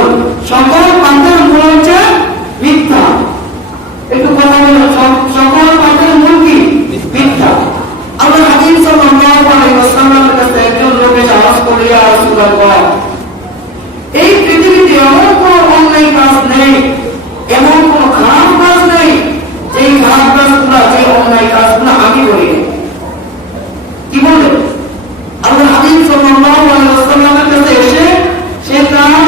মূল, সকল পাপের মূল হচ্ছে মিথ্যা। একটু কথা বলো, সকল পাপের মূল কি? মিথ্যা। আল্লাহ হাবিব সাল্লাল্লাহু আলাইহি ওয়াসাল্লামের কাছে একজন লোক এসে আওয়াজ করে, ইয়া রাসূলুল্লাহ, এই পৃথিবীতে এমন কোন অন্যায় কাজ নেই, এমন কোন খারাপ কাজ নেই, যেই খারাপ কাজগুলো, যে অন্যায় কাজগুলো আমি করি। কি বলে? আল্লাহ হাবিব সাল্লাল্লাহু আলাইহি ওয়াসাল্লামের কাছে এসে সে তার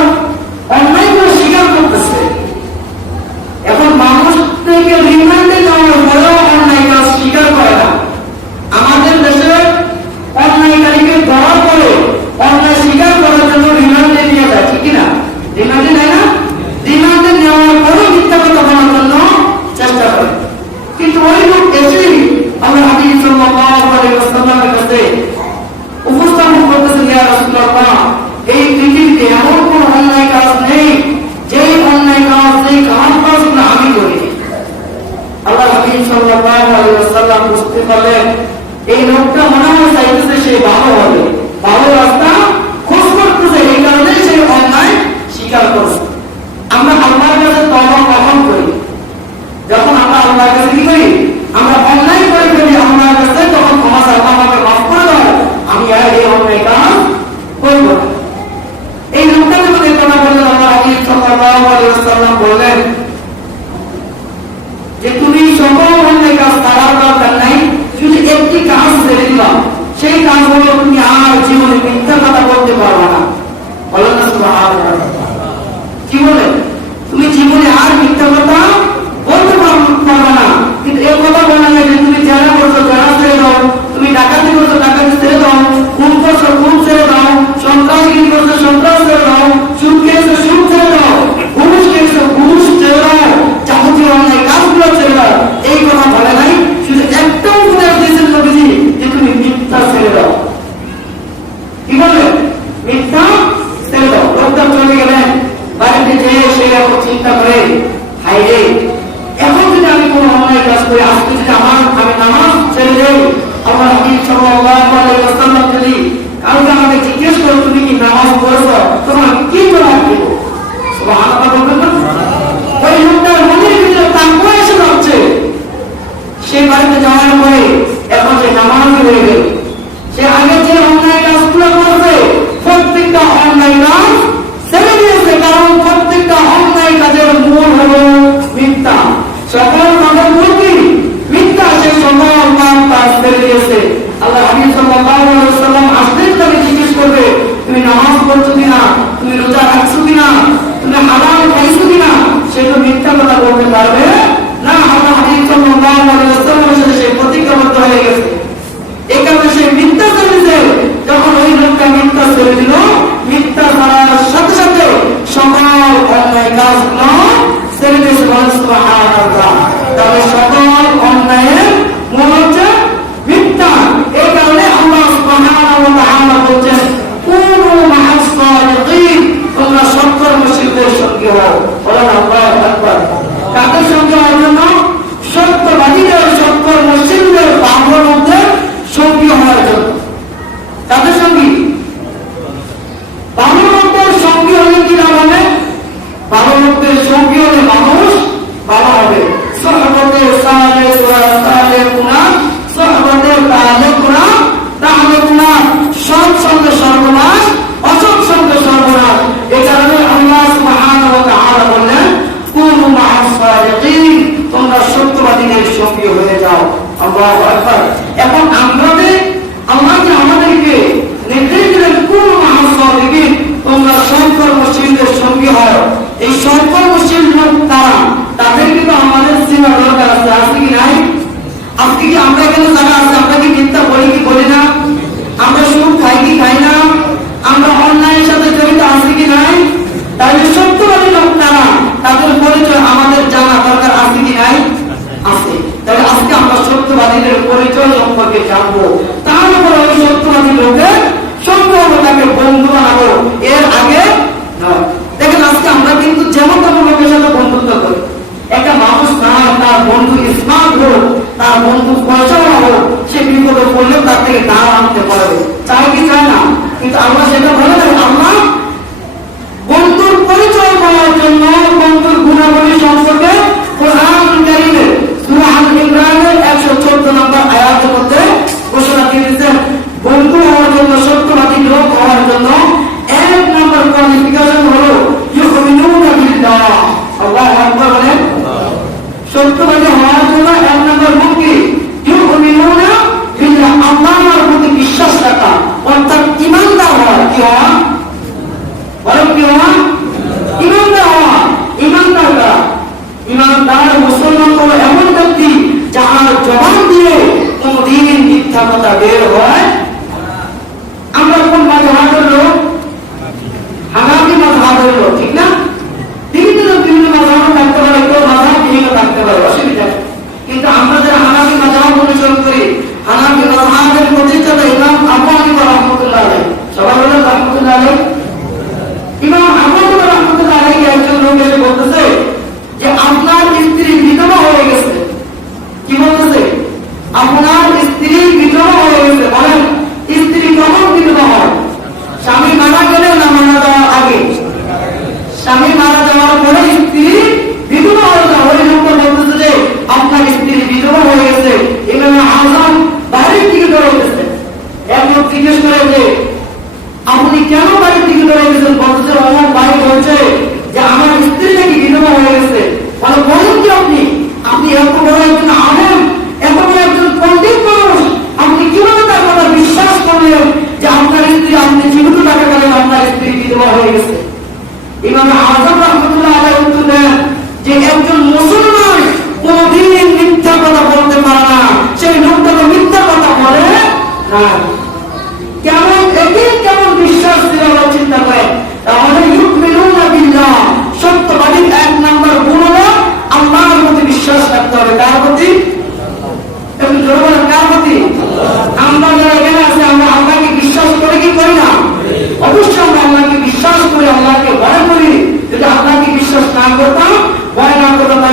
অন্যায়গুলো স্বীকার করতেছে। এখন মানুষ থেকে রিমান্ডে যাওয়ার পরেও অন্যায় কাজ স্বীকার করে না। আমাদের দেশে অন্যায়কারীকে ধরার পরে অন্যায় স্বীকার করার জন্য রিমান্ডে নিয়ে যায়, ঠিক কিনা? রিমান্ডে নেয় না? রিমান্ডে নেওয়ার পরেও মিথ্যা কথা বলার জন্য চেষ্টা করে। কিন্তু ওই লোক এসেই আল্লাহ হাবিব সাল্লাল্লাহু আলাইহি ওয়াসাল্লামের কাছে উপস্থাপন করতেছেন, ইয়া রাসূলুল্লাহ, এই পৃথিবীতে এমন কোন অন্যায় কাজ নেই, যেই অন্যায় কাজ, যেই খারাপ কাজগুলো আমি করি। আল্লাহ হাবিব সাল্লাল্লাহু আলাইহি ওয়াসাল্লাম বুঝতে পারলেন এই লোকটা মনে হয় চাইতেছে সে ভালো হবে, ভালো রাস্তা খোঁজ করতেছে, এই কারণে সে অন্যায় স্বীকার করছে। আমরা আল্লাহর কাছে তওবা কখন করি? যখন আমরা আল্লাহর কাছে কি করি? আমরা অন্যায় করে ফেলি আল্লাহর কাছে, তখন ক্ষমা চাই, আল্লাহ আমাকে মাফ করে দাও, আমি আর এই অন্যায় কাজ করব না। এই লোকটা যখন এই কথা বললেন, আল্লাহ হাবিব সাল্লাল্লাহু আলাইহি ওয়াসাল্লাম বললেন যে তুমি সকল অন্যায় কাজ করার দরকার নাই, শুধু একটি কাজ ছেড়ে দিলাম, সেই কাজ হলো তুমি আর জীবনে মিথ্যা কথা বলতে পারবে না। বলেন না সুবহানাল্লাহ। কি বলে? তুমি জীবনে আর মিথ্যা কথা বলতে পারবে না। কিন্তু এই কথা বলা যায় যে তুমি যারা করছো যারা ছেড়ে দাও, তুমি ডাকাতি করছো ডাকাতি ছেড়ে দাও, খুন করছো খুন ছেড়ে দাও, সন্ত্রাসগিরি করছো সন্ত্রাস ছেড়ে দাও, সুদ খেয়েছো সুদ ছেড়ে দাও, ঘুষ খেয়েছো ঘুষ ছেড়ে দাও, যাবতীয় অন্যায় কাজগুলো ছেড়ে দাও। এই কথা বলে নাই, শুধু একটা উপদেশ দিয়েছেন নবীজি যে তুমি মিথ্যা ছেড়ে দাও। কি বলে? মিথ্যা ছেড়ে দাও। লোকটা চলে গেলেন, বাড়িতে যেয়ে সে এখন চিন্তা করে, হায়রে, এখন যদি আমি কোনো অন্যায় কাজ করি, আজকে যদি আমি নামাজ ছেড়ে দেই, আল্লাহ হাবিব সাল্লাল্লাহু আলাইহি ওয়াসাল্লাম যদি কাউকে আমাকে জিজ্ঞেস করে তুমি কি নামাজ পড়েছো, তোমার কি জবাব দেব? সুবহানাল্লাহ বলবেন না? ওই লোকটার মনের ভিতরে তাকওয়া এসে যাচ্ছে। সে বাড়িতে যাওয়ার পরে এখন সে নামাজ হয়ে গেল। সে আগে যে অন্যায় কাজগুলো করছে, প্রত্যেকটা অন্যায় কাজ ছেড়ে দিয়েছে, কারণ প্রত্যেকটা অন্যায় কাজের মূল হলো মিথ্যা। সকল কাজের মূল কি? মিথ্যা। সে সকল কাজ ছেড়ে দিয়েছে। আল্লাহ হাবিব সাল্লাল্লাহু আলাইহি ওয়াসাল্লাম আসলেই তাকে জিজ্ঞেস করবে, তুমি নামাজ পড়ছো কিনা, তুমি রোজা রাখছো কিনা, তুমি হালাল খাইছো কিনা? সে তো মিথ্যা কথা বলতে পারবে না। আল্লাহ হাবিব সাল্লাল্লাহু আলাইহি ওয়াসাল্লামের সাথে সে প্রতিজ্ঞাবদ্ধ হয়ে গেছে। এই কারণে সে মিথ্যা ছেড়েছে। যখন ওই লোকটা মিথ্যা ছেড়ে দিল, মিথ্যা ছাড়ার সাথে সাথে সকল অন্যায় কাজগুলো ছেড়ে দিয়েছে। সুবহানাল্লাহ। তবে সকল অন্যায়ের মূল হচ্ছে মিথ্যা। এই কারণে আল্লাহ সুবহানাহু ওয়া তাআলা বলছেন, কুনু মা'আস সাদিকিন, তোমরা সৎকর্মশীলদের সঙ্গে হও। বলেন আল্লাহু আকবার। কাদের সঙ্গে হওয়ার জন্য? সত্যবাদীদের, সৎকর্মশীলদের বাহুর মধ্যে সঙ্গী হওয়ার জন্য। তাদের সঙ্গী বাহুর মধ্যে সঙ্গী হলে কি লাভ হবে? বাহুর মধ্যে সঙ্গী হলে মানুষ ভালো হবে। সহবতে সালে সালে গুণা, সহবতে তালে গুণা, তাহলে গুণা, সৎ সঙ্গে সর্বনাশ, অসৎ সঙ্গে সর্বনাশ। এই কারণে আল্লাহ সুবহানাহু ওয়া তাআলা বললেন, কুনু মা'আস সাদিকিন, তোমরা সত্যবাদীদের সঙ্গী হয়ে যাও। আল্লাহু আকবার। এখন আল্লাহ যে আমাদেরকে নির্দেশ দিলেন, কুনু মা'আস সাদিকিন, তোমরা সৎকর্মশীলদের সঙ্গী হও। এই সৎকর্মশীল লোক তারা, তাদের কিন্তু আমাদের সীমা দরকার আছে। আছে কি নাই? আজকে কি আমরা এখানে যারা আছে, আমরা কি মিথ্যা বলি কি বলি না? আমরা সুদ খাই কি খাই না? আমরা অন্যায়ের সাথে জড়িত আছি কি নাই? তাহলে সত্যবাদী লোক তারা, তাদের পরিচয় আমাদের জানা দরকার আছে কি নাই? আছে। তাহলে আজকে আমরা সত্যবাদীদের পরিচয় সম্পর্কে জানবো, তার উপর ওই সত্যবাদী লোকের সঙ্গে আমরা তাকে বন্ধু বানাবো। এর আগে নয়। দেখেন আজকে আমরা কিন্তু যেমন তেমন লোকের সাথে বন্ধুত্ব করি। একটা মানুষ তার বন্ধু স্মার্ট হোক, তার বন্ধু পয়সাওয়ালা হোক, সে বিপদে পড়লে তার থেকে দাঁড় আনতে পারবে। চাই কি চায় না? কিন্তু আমরা সেটা বলে দেবো, আমরা বন্ধুর পরিচয় রহমতুল্লাহ আলাইহি, ইমাম আহমদ রহমতুল্লাহ আলাইহি একজন লোক এসে বলতেছে যে আপনার স্ত্রী বিধবা হয়ে গেছে। কি বলতেছে? আপনার স্ত্রী বিধবা হয়ে গেছে। বলেন স্ত্রী কখন বিধবা হয়? স্বামী মারা গেলে না মারা যাওয়ার আগে? স্বামী মারা যাওয়ার পরে স্ত্রী বিধবা হয়ে যায়। ওই লোকটা বলতেছে যে আপনার স্ত্রী বিধবা হয়ে গেছে। ইমাম আযম বাড়ির দিকে দৌড়াইতেছে। এখন জিজ্ঞেস করে যে আপনি কেন বাড়ির দিকে দৌড়াইতেছেন? বলতেছে অমুক ভাই বলছে যে আমার স্ত্রী নাকি বিধবা হয়ে গেছে। বলে বলেন কি আপনি? আপনি এত বড় একজন আলেম, এত বড় একজন পণ্ডিত মানুষ, আপনি কিভাবে তার কথা বিশ্বাস করলেন যে আপনার স্ত্রী, আপনি জীবিত তাকে বলেন আপনার স্ত্রী বিধবা হয়ে গেছে? ইমাম আযম রাহমাতুল্লাহ আলাইহি উত্তর দেন যে একজন মুসলমান কোনদিন মিথ্যা কথা বলতে পারে না, সেই লোকটা তো মিথ্যা কথা বলে না। কেমন এটি কেমন বিশ্বাস ছিল চিন্তা করেন। তাহলে ইউমিনুনা বিল্লাহ, সত্যবাদীর এক নাম্বার গুণ হলো আল্লাহর প্রতি বিশ্বাস রাখতে হবে। কার প্রতি? একটু জোরে বলেন, কার প্রতি? আমরা যারা এখানে আছি, আমরা আল্লাহকে বিশ্বাস করে কি করি না? অবশ্যই আমরা আল্লাহকে বিশ্বাস করি, আল্লাহকে ভয় করি। যদি আল্লাহকে বিশ্বাস না করতাম, ভয় না করতাম,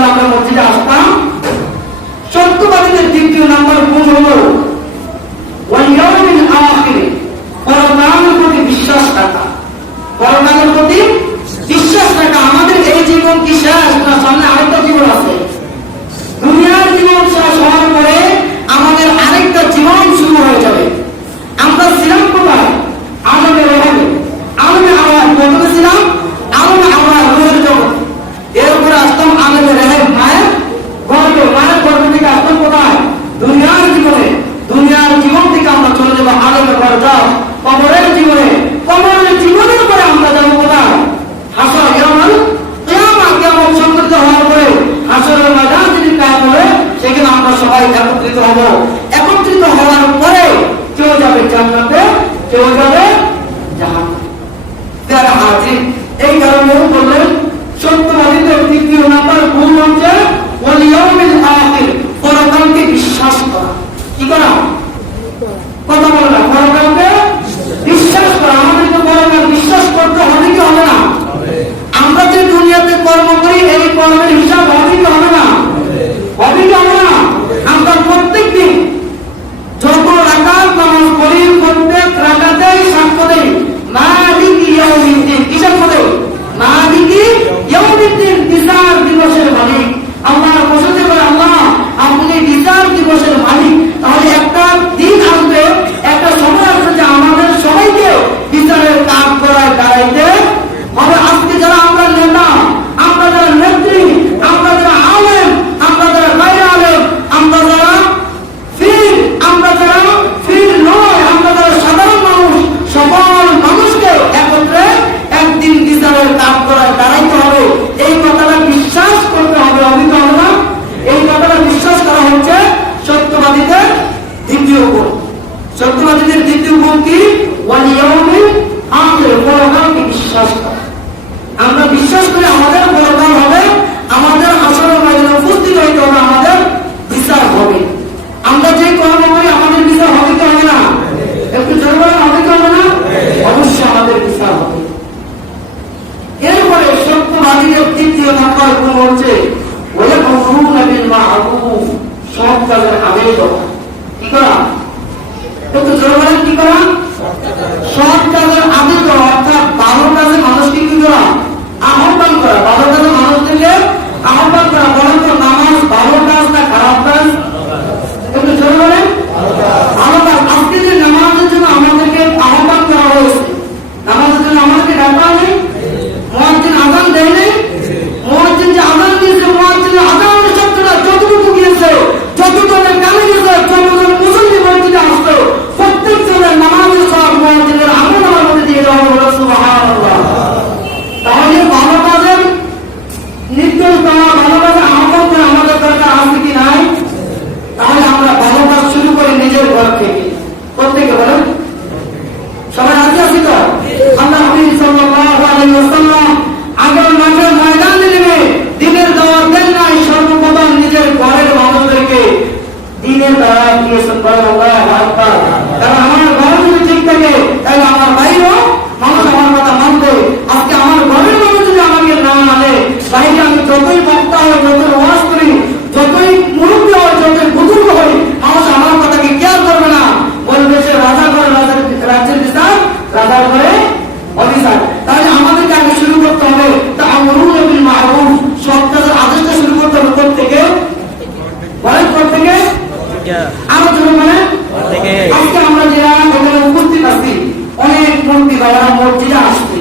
বাবারা মসজিদে আসছে,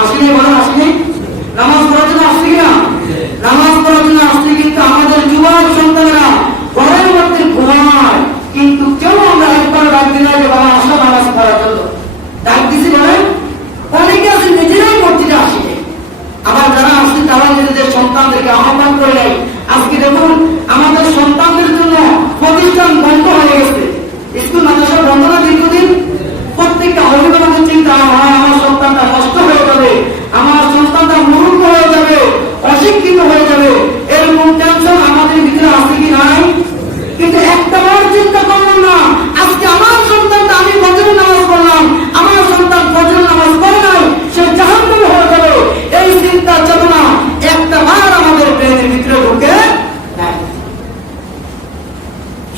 আসেনি? বলেন আসেনি? নামাজ পড়ার জন্য আসছে কিনা? নামাজ পড়ার জন্য আসছে, কিন্তু আমাদের যুবক সন্তানেরা ঘরের মধ্যে ঘুমায়, কিন্তু কেউ আমরা একবার ডাক দিই না যে বাবা আসো নামাজ পড়ার জন্য। ডাক দিছি বলেন? অনেকে আছে নিজেরাই মসজিদে আসে। আবার যারা আসছে তারা নিজেদের সন্তানদেরকে আহ্বান করে নেয়। আজকে দেখুন আমাদের সন্তানদের জন্য প্রতিষ্ঠান বন্ধ হয়ে গেছে, স্কুল মাদ্রাসা বন্ধ না দীর্ঘদিন। প্রত্যেকটা অভিভাবকের চিন্তা হয় আমার সন্তানটা নষ্ট হয়ে যাবে, আমার সন্তানটা মূর্খ হয়ে যাবে, অশিক্ষিত হয়ে যাবে, এরকম টেনশন আমাদের ভিতরে আছে কি নাই? কিন্তু একটা বার চিন্তা করলাম না, আজকে আমার সন্তানটা, আমি ফজরের নামাজ পড়লাম, আমার সন্তান ফজরের নামাজ পড়ে নাই, সে জাহান্নামী হয়ে যাবে, এই চিন্তা চেতনা একটা বার আমাদের ব্রেনের ভিতরে ঢুকে নাই।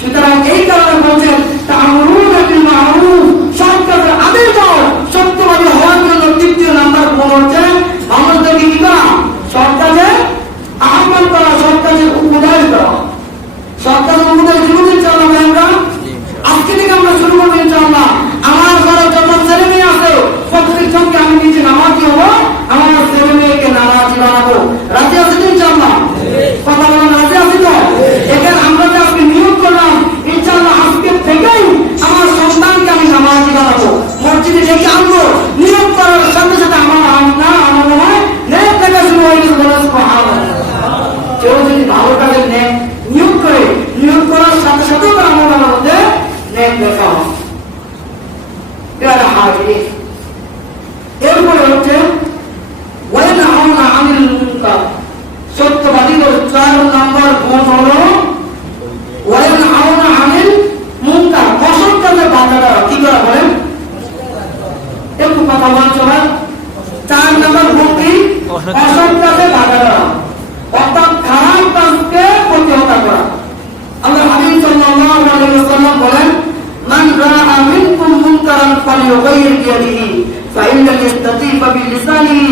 সুতরাং এই কারণে বলছেন তা'মুরুনা বিল মা'রুফ, সৎ কাজের আদেশ দাও। সত্যবাদী হওয়ার জন্য তৃতীয় নাম্বার গুণ হচ্ছে মানুষদেরকে কি করা? সৎ কাজে আহ্বান করা, সৎ কাজের উপদেশ দেওয়া। সৎ কাজের উপদেশ দিব ইনশাআল্লাহ। আমরা আজকে থেকে আমরা শুরু করবো ইনশাআল্লাহ। আমার ঘরে যত ছেলে মেয়ে আছে প্রত্যেকজনকে আমি নিজে নামাজি হবো, আমার ছেলে মেয়েকে নামাজি বানাবো। রাজি আছে তো ইনশাআল্লাহ? কথা বলেন, রাজি আছে তো? এখানে আমরা যে আজকে নিয়োগ করলাম, ইনশাআল্লাহ আজকে থেকেই আমার সন্তানকে আমি নামাজি বানাবো, মসজিদে ডেকে আনবো। নিয়োগ করার সাথে সাথে আমার মনে হয় নেক লেখা শুরু হয়ে গেছে। বলে সুবহানাল্লাহ। কেউ যদি ভালো কাজের নেক নিয়োগ করে, নিয়োগ করার সাথে সাথে আমার মধ্যে নেক লেখা হয়। এরপরে হচ্ছে ওয়ায়ানহাউনা আনিল মুনকার, সত্যবাদীদের 4 নম্বর গুণ হলো ওয়ায়ানহাউনা আনিল মুনকার, অসৎ কাজে বাধা দেওয়া। কি করা বলেন? একটু কথা বলেন সবাই। 4 নম্বর গুণ কি? অসৎ কাজে বাধা দেওয়া, অর্থাৎ খারাপ কাজকে প্রতিহত করা। আল্লাহ হাবিব সাল্লাল্লাহু আলাইহি ওয়াসাল্লাম বলেন, মান রাআ মিনকুম মুনকারান ফালিয়ুগাইয়ির বিয়াদিহি ফাইন লাম ইস্তাতি ফাবিলিসানিহি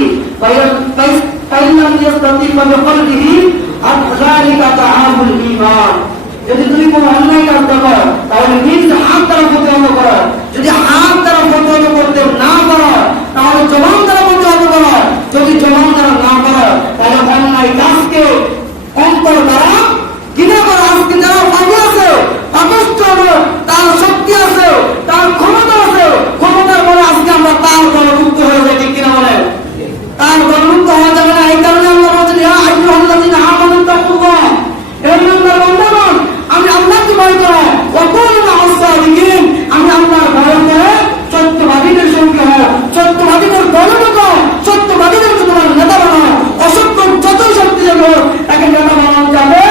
ফাইন লাম ইস্তাতি ফাবিকলবিহি আযযালিকা তাআমুল ঈমান। যদি তুমি কোনো অন্যায় কাজ করো তাহলে নিজ হাত দ্বারা প্রতিহত করো, যদি হাত দ্বারা প্রতিহত করতে না পারো তাহলে জবান দ্বারা প্রতিহত করো, যদি জবান দ্বারা না করো তাহলে অন্যায় কাজকে অন্তর দ্বারা কিনা করো। আজকে যারা ভাবে আছে, পাপিষ্ঠ হবে, তার শক্তি আছে, তার ক্ষমতা আছে, ক্ষমতার পরে আজকে আমরা তার গণমুক্ত হয়ে যাই। ঠিক কিনা বলেন? তার গণমুক্ত হওয়া যাবে না। এই কারণে আমরা বলছি ইয়া আইয়ুহাল্লাযীনা আমানু তাকুল্লাহ, হে ইমানদার বান্দাগণ আমি আল্লাহকে ভয় করো, ওয়া কুনু মা'আস সাদিকিন, আমি আল্লাহর ভয় করে সত্যবাদীদের সঙ্গে হও, সত্যবাদীদের দলে থাকো, সত্যবাদীদেরকে তোমার নেতা বানাও। অসত্য যতই শক্তিশালী হোক তাকে নেতা বানানো যাবে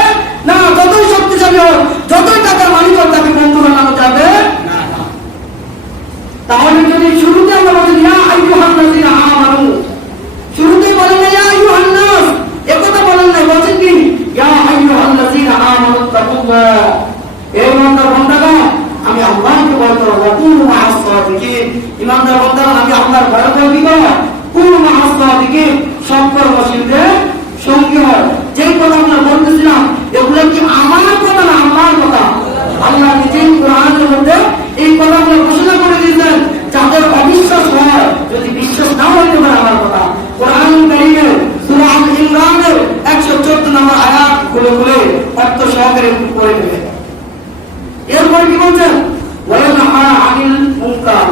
না, যতই শক্তিশালী হোক, যতই টাকার মালিক হোক তাকে বন্ধু বানানো যাবে না। তাহলে যদি শুরুতে আমরা বলি ইয়া আইয়ুহাল্লাযীনা আমানু, শুরুতেই বলেন না ইয়া আইয়ুহান নাস, একথা বলেন না, বলছেন কি ইয়া আইয়ুহাল্লাযীনা আমানু তাকুল্লাহ, হে ইমানদার বান্দাগণ আমি আল্লাহকে ভয় করো, ওয়া কুনু মা'আস সাদিকিন, ইমানদার বান্দাগণ আমি আল্লাহর ভয় করে কি করো? কুনু মা'আস সাদিকিন, সৎকর্মশীলদের সঙ্গী হয়। যেই কথা আমরা বলতেছিলাম এগুলো কি আমার কথা না আল্লাহর কথা? আল্লাহ নিজেই কোরআনের মধ্যে এই কথাগুলো ঘোষণা করে দিয়েছেন, যাদের অবিশ্বাস হয়, যদি বিশ্বাস না হইতে পারে আমার কথা, কোরআন কারীমের সূরা আল ইমরানের 114 নম্বর আয়াত খুলে খুলে অর্থ সহকারে পড়ে দেবে। এরপর কি বলছেন? ওয়ায়ানহা আনিল মুনকার,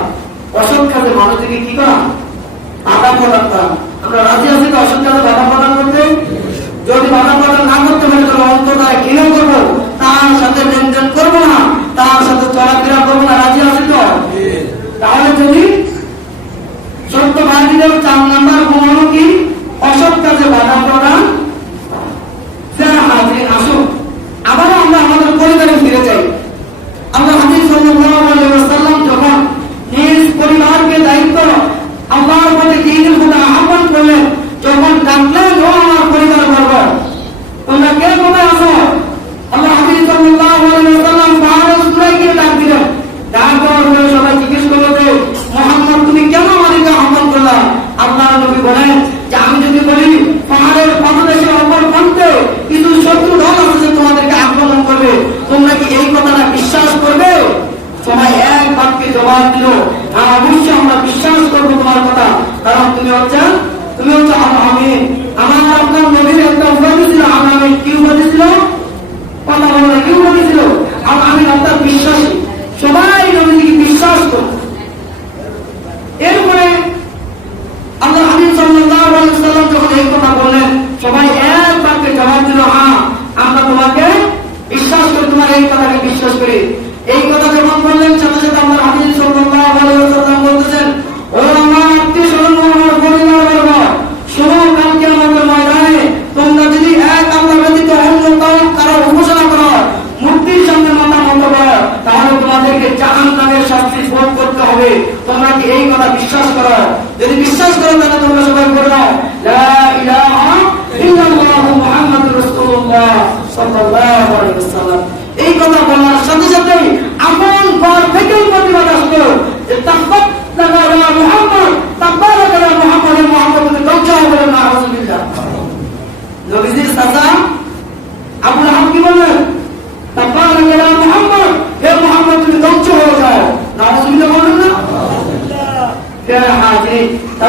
অসৎ কাজে মানুষকে কি করা? বাধা প্রদান করা। আমরা রাজি আছি তো অসৎ কাজে বাধা প্রদান করতে? যদি বাধা প্রদান না করতে পারি তাহলে অন্তর দ্বারা ঘৃণা করবো, তার সাথে লেনদেন করবো না, তার সাথে চলাফেরা করবো না। রাজি আছি তো? তাহলে যদি সত্যবাদীদের 4 নম্বর গুণ হলো কি? অসৎ কাজে বাধা প্রদান। আসুন আবারও আমরা আমাদের পরিবারে ফিরে যাই। আমরা হাদিস সাল্লাল্লাহু আলাইহি ওয়াসাল্লাম যখন নিজ পরিবারকে দায়িত্ব আল্লাহর পথে দ্বীনের পথে আহ্বান করলেন, যখন ডাকলেন ও আমার পরিবার বর্গ তোমরা কে কোথায় আসো, আল্লাহ হাবিব সাল্লাল্লাহু আলাইহি ওয়াসাল্লাম পাহাড়ের চূড়ায় গিয়ে ডাক দিলেন। ডাক দেওয়ার পরে সবাই জিজ্ঞেস করলো যে মুহাম্মদ তুমি কেন আমাদেরকে আহ্বান করলা? আল্লাহর নবী বলেন যে আমি যদি বলি পাহাড়ের পাদদেশের অপর প্রান্তে কিছু শত্রু দল আছে যে তোমাদেরকে আক্রমণ করবে, তোমরা কি এই কথাটা বিশ্বাস করবে? সবাই এক বাক্যে জবাব দিল, অবশ্যই আমরা বিশ্বাস করবো তোমার কথা।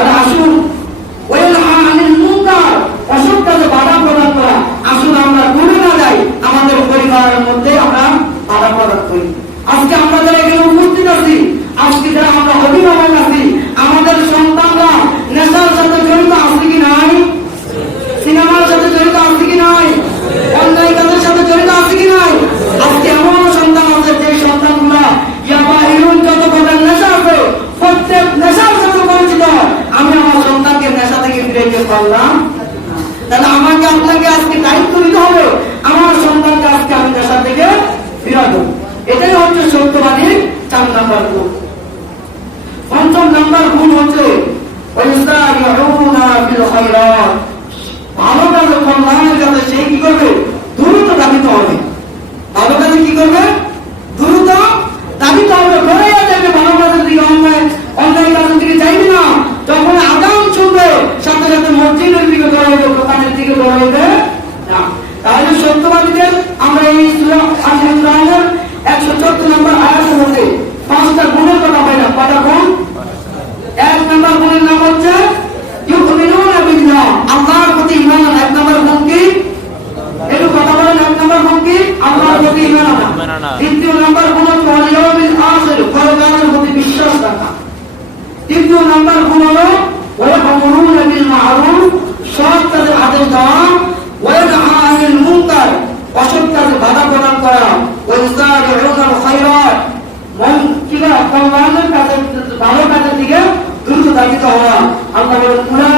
তাহলে আসুন ওয়ানহা আনিল মুনকার, অসৎ কাজে বাধা প্রদান করা। আসুন আমরা ভুলে না যাই, আমাদের পরিবারের মধ্যে আমরা বাধা প্রদান করি। আজকে আমরা যারা এখানে উপস্থিত আছি, আজকে যারা আমরা অভিভাবক আছি, আমাদের সন্তানরা নেশার সাথে জড়িত আছে কি নাই? সিনেমার সাথে জড়িত আছে কি নাই? অন্যায় কাজের সাথে জড়িত আছে কি নাই? আজকে এমন সন্তান আছে যে সন্তানগুলা ইয়াবা হিরুন যত প্রকার নেশা আছে প্রত্যেক নেশার সাথে পরিচিত। আমি আমার সন্তানকে নেশা থেকে ফিরাইতে পারলাম, তাহলে আমাকে আপনাকে আজকে দায়িত্ব নিতে হবে, আমার সন্তানকে আজকে আমি নেশা থেকে ফিরাবো। এটাই হচ্ছে সত্যবাদীর 4 নাম্বার গুণ। 5 নাম্বার গুণ হচ্ছে ভালো কাজে কল্যাণের কাছে সেই কি করবে? দ্রুত দাবিত হবে। ভালো কাজে কি করবে? দ্রুত দাবিত হবে। বেড়ে যাবে ভালো কাজের দিকে, অন্যায় কাজের দিকে যাইবে না। যখন আগাম চলবে সাথে সাথে মসজিদের দিকে দৌড়াইবে, দোকানের দিকে দৌড়াইবে না। তাহলে সত্যবাদীদের আমরা এই সূরা আল ইমরানের 114 নম্বর আয়াতের মধ্যে 5টা গুণের কথা পাইলাম। কয়টা গুণ? 1 নম্বর গুণের নাম হচ্ছে ইউমিনুনা বিল্লাহ, আল্লাহর প্রতি ঈমান আনা। 1 নম্বর গুণ কি? একটু কথা বলেন। 1 নম্বর গুণ কি? আল্লাহর প্রতি ঈমান আনা। 2 নম্বর গুণ হচ্ছে ওয়াল ইয়াউমিল আখির, পরকালের প্রতি বিশ্বাস রাখা। 3 নম্বর গুণ হলো ওয়ায়ামুরুনা বিল মা'রুফ, সৎ কাজের আদেশ দেওয়া, ওয়ায়ানহা আনিল মুনকার, অসৎ কাজে বাধা প্রদান করা, ওয়াইসারিউনাল খায়রাত, কল্যাণের কাজে ভালো কাজের দিকে দ্রুত দাবিত হওয়া। আল্লাহ বলেন